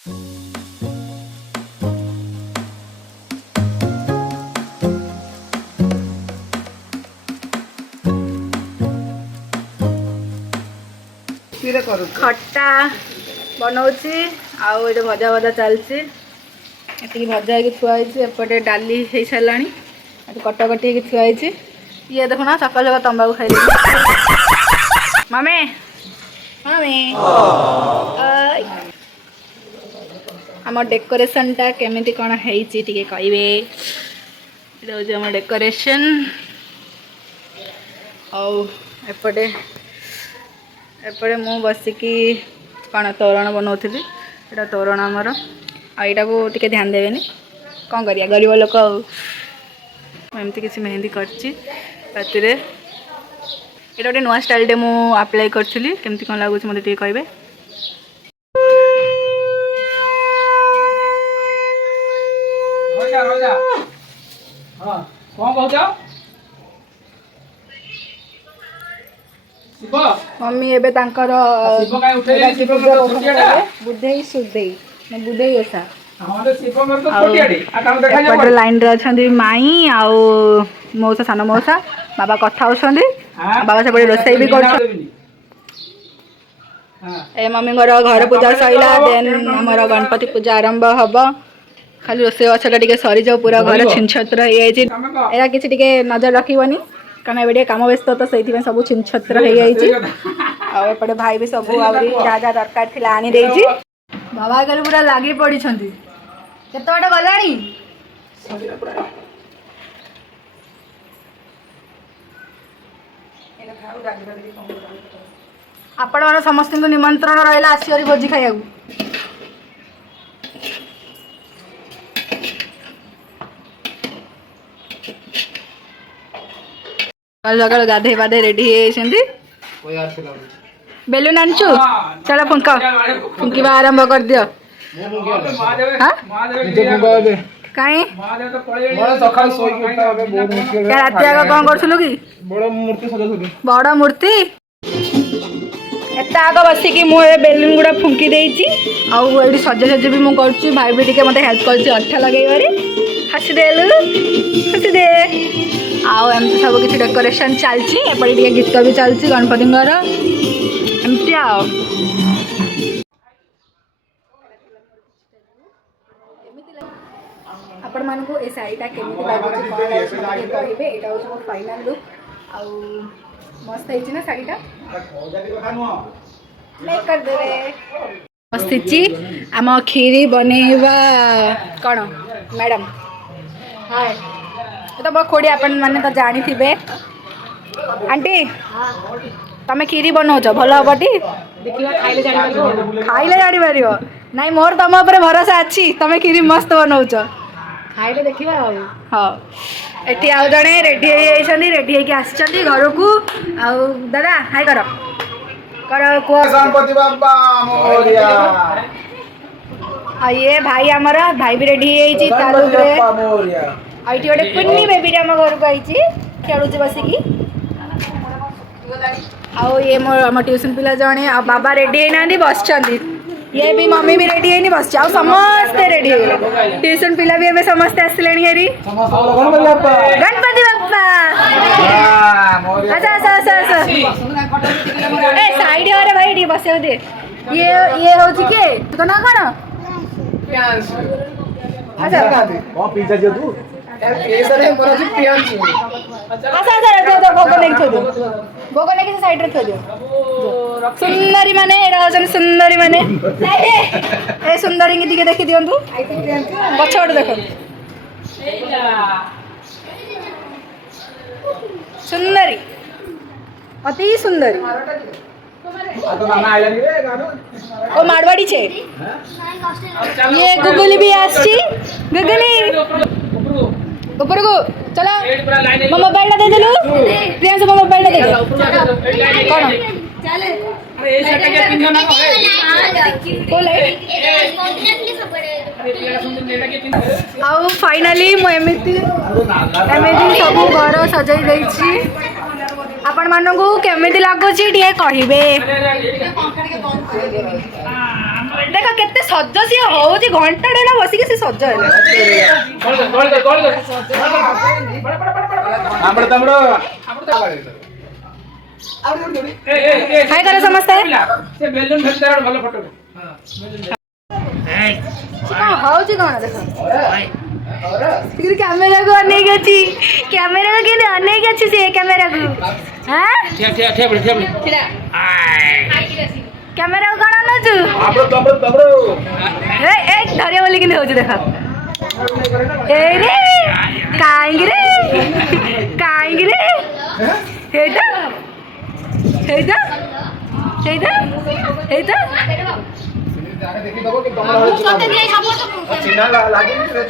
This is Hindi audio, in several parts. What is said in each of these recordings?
खट्टा बनाऊँगी आउ ये भजा भजा चलती ये भजा हो थुआई एपटे डाली हो सारा कटाकटी हो थुआई ये देखो ना सकाल सकाल तंबाकू खाई मम्मी मम्मी आम डेकोरेशन टा केमिति कौन है कहे आम डेकोरेशन आउपटे एपटे मु बसिकी कौन तोरण बनाऊली यहाँ तोरण आमर आईटा को टिके ध्यान देवेनि कौन करिया गरीब लोक एमती किसी मेहंदी करती राति ये गोटे नुआ स्टाइल मु अप्लाई करी केमती कौन लगुच मत कहे मम्मी एबे तांकर बुधई सुधई बुधई ओसा लाइन रे अच्छा माई आउ मौसा सान मौसा बाबा कथा होती बाबा से रोसई भी कर मम्मी घर पूजा सैला देन आमर गणपति पूजा आरंभ हम खाली रोसई गछटा टे सरी जाऊ पूरा घर छिन छत्र हो कि नजर रखनी कारण एबे काम व्यस्त तो से सब छिन छत्र होपटे भाई भी सब जहाँ जहाँ दरकार थी आनी देजी बाबा कल पूरा लगी पड़ी केत बाट गलानी आपण मन समस्त निमंत्रण रहा आसी भोजी खाया सकाल गाधे पाधे रेडी बेलून आनचु चलो फुंका फुंकीबा आरंभ कर दियो कहीं रात आग कौन करूँ कि बड़ मूर्ति एत आग बसिकी मुझे बेलून गुड़ा फुंकी देती आउट सजासजी भी मुझे भाई भी टे मत हेल्प कर अठा लगे हसीदेलु हसीदे आउ एमती सब किसी डेकोरेशन चलती एपटे टे गीत भी चलती गणपति एमती आपण मान को ए शाढ़ीटा केमिति लागुची कहिबे एटा हो फाइनल लुक आउ मस्त है ना शाढ़ीटा लाइक कर देबे मस्तिची आम खीरी बनेबा कौन मैडम हाय तो बड़ खोड़ी आपण माने तो जानी थिबे आंटी तमे खीरी बनाउछ भल हबटी देखिबा खाइले जानि पारिबो नाइ मोर तम ऊपर भरोसा अछि तमे खीरी मस्त बनाउछ खाइले देखिबा हां एठी आउ जणे रेडी रेडी होके आछछन्ती घर को आउ दादा हाय कर को गणपति बाबा मोरिया आ ये भाई हमारा भाई भी रेडी होई तालु रे मोरिया आइटी गोटे कुन्नी बेबी आम घर को आई खेलुचे बसिकी आउ ये मोर ट्यूशन पिला जने आ बाबा रेडी होना बस ये भी मम्मी भी रेडी होनी बस आउ समस्ते रेडी हो ट्यूशन पिला भी एबे समस्ते आसले हेरी गणपति बाप्पा अच्छा अच्छा अच्छा ए साइड अरे भाई डी बसे दे ये होची के तो ना कौन अच्छा कौन पीछे जो तू ऐसा पर जी पियांची अच्छा अच्छा भोग नहीं थो भोग नहीं साइड रे थो सुंदरी माने एरा जन सुंदरी माने ए सुंदरी की दिखे देखि दियंतु पछोड़ देखो सुंदरी अति सुंदरी ओ मारवाड़ी छे ये गुगली भी आसी गुगली ऊपर को चलो मो मोबाइल दे देलु प्रियांशु मो मोबाइल दे दे कौन चले अरे ए शर्ट के पिन ना को आउ फाइनली मो एमिति सब घर सजाई देछि आपण मानकू केमिति लागुची टिए कहिबे देख केते सज सी होउची घंटा डेला बसिके से सज हेले हाय करे समझते से बेलून भेलतार भलो फोटो होउची कोन देख कैमरा को अनेक अच्छी कैमरा को केने अनेक अच्छी से कैमरा को हां कैमरा को कण नजु ए धरे बोली कि होउची देखा ए रे कांगी रे हेटा हेटा हेटा हेटा देखि दबो कि तमरा चिन्ह लागे रे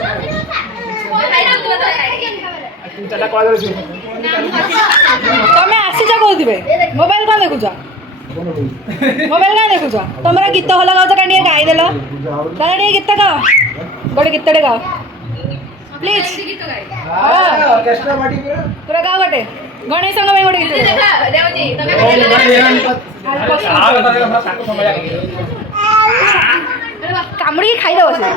तमे आसी जा कहथिबे मोबाइल कोन देखुछ मोबाइल का देखुछ तमरा गीत होला गाउछ कानी गाई देलो कानी गीत गाओ गोटे गीतडे गाओ प्लीज गीत गाई हां ऑर्केस्ट्रा माटी पूरा गाओ गोटे गणेश संग में गोटे गीत देवजी तमे कामड़ी खाई दो से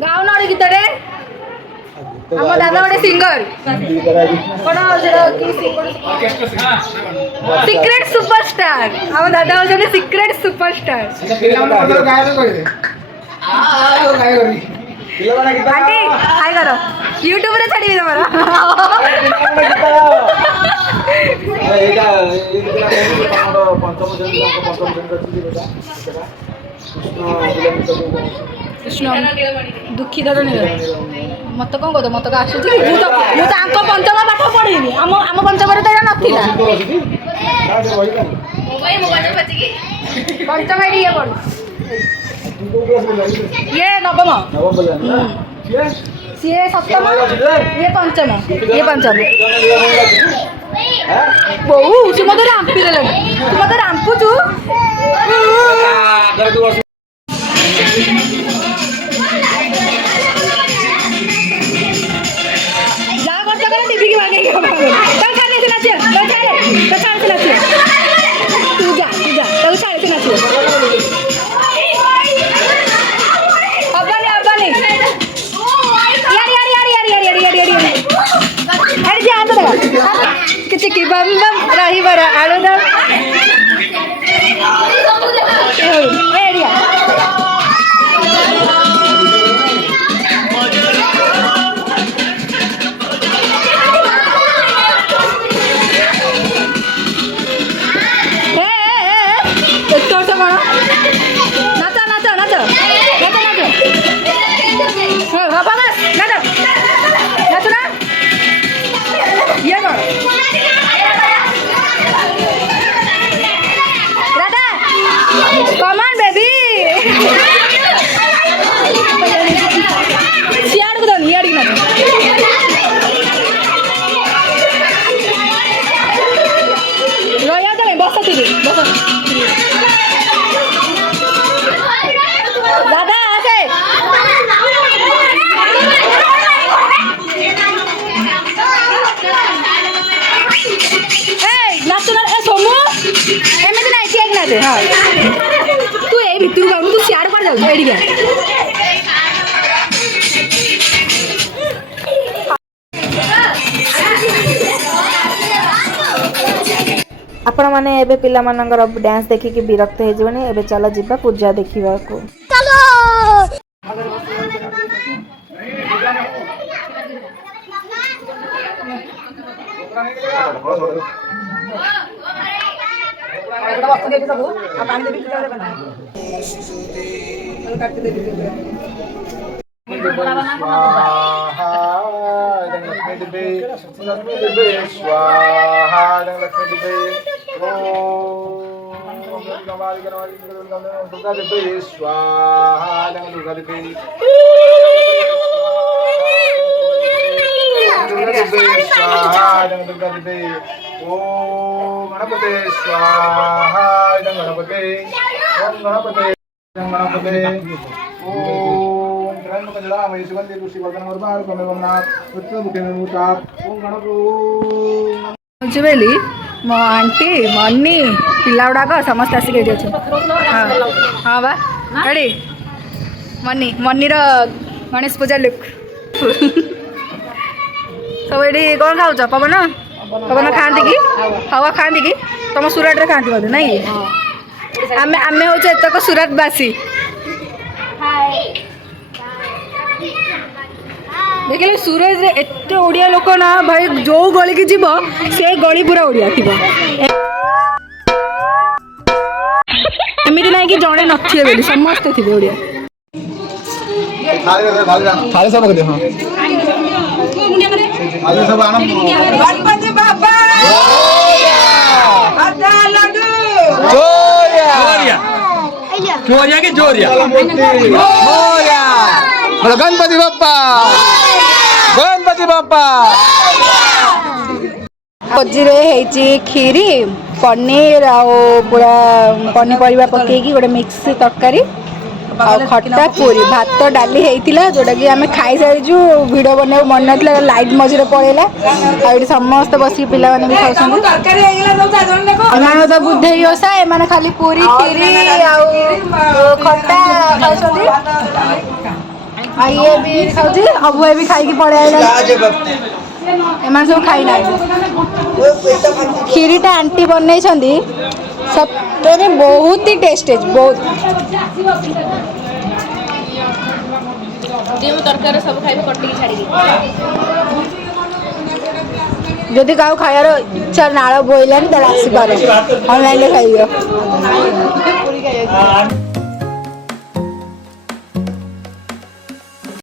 गाँव ना गीत रे हम दादा गोटे सिंगर कोन सीक्रेट सुपरस्टार हम दादा होते सीक्रेट सुपरस्टार आंटी हाय करो यूट्यूब रे छाड़ी तमरा कृष्ण दुखी दर मत कौन कह मत आसु पंचम पाठ पढ़ी आम पंचम नथिला पंचम ये पढ़ ये नवम सी सप्तम ये पंचम बहु से मत रांपी तू मत रांपुचु जा करता कर टीवी की मांगे तब खाने से नाचिए तब छाड़े तब छाड़े से नाचिए तू जा तब छाड़े से नाचिए अब्बानी अरे जा तो किसी की बम बम रही बरा आलू दम area Come on, baby. Siar ko dong, siar gimana? Roya deh, bosan sih, bosan. Dada, aje. Hey, nasional semua. Emang naik siang nanti. तू ए भितर का तू सियार पर जाऊ एडी गया आपण माने एबे पिला मानकर डांस देखि के विरक्त हे जवने एबे चला जिबा पूजा देखिबा को चलो वस्तु देवी सब आप पानी देवी कितना बना काट के देवी स्वाहा लक्ष्मी देवी स्वाहा लक्ष्मी देवी ओम दुर्गा देवी स्वाहा दुर्गा देवी स्वाहा दुर्गा देवी ओम गणपते स्वाहा गणपते ओम गणपते ओम बुझिबेली मो आंटी मनी पिला गुड़ाक समस्त आसिक ये हाँ हाँ बा रेडी मनी मनी गणेश पूजा लुक सब ये कौन खाऊ पवन पवन खाती कि हवा खाती कि तुम सुरट रे खाती बोधे नहीं आम आम हूँ एतक सुरतवासी देखिए सूरज रे एत ओडिया लोक ना भाई जो गली की जीव से गली पूरा ओडिया थी एमती ना कि जड़े नथिए समस्ते थे ओडिया थाली सब दे हां थाली सब आनंद गणपति बाबा आधा लड्डू जोरिया जोरिया की जोरिया मोरिया बोलो गणपति बाप्पा गणपति बाप्पा भोजी रे खीरी पनीर आउ पूरा पनीपरिया पकईकी गोटे मिक्स तरकारी खट्टा पूरी भात डाली होता जोटा कि आम खाई सारीचु भिड बना मन ना लाइट मझे पड़ेगा ये समस्त बस पिला भी खाऊँ तो बुद्धि ओसा एम खाली पूरी खीरी खट्टा ये भी खाऊँ अभुआ भी खाई पड़े एम सब खाई ना खीरीटा आंटी बनई सब बहुत ही टेस्ट बहुत तरकारी सब खाइबे कटिकी छाड़ी जदि क्या खायार इच्छा नाड़ बोइलानी आसिपारे ऑनलाइन खाइए।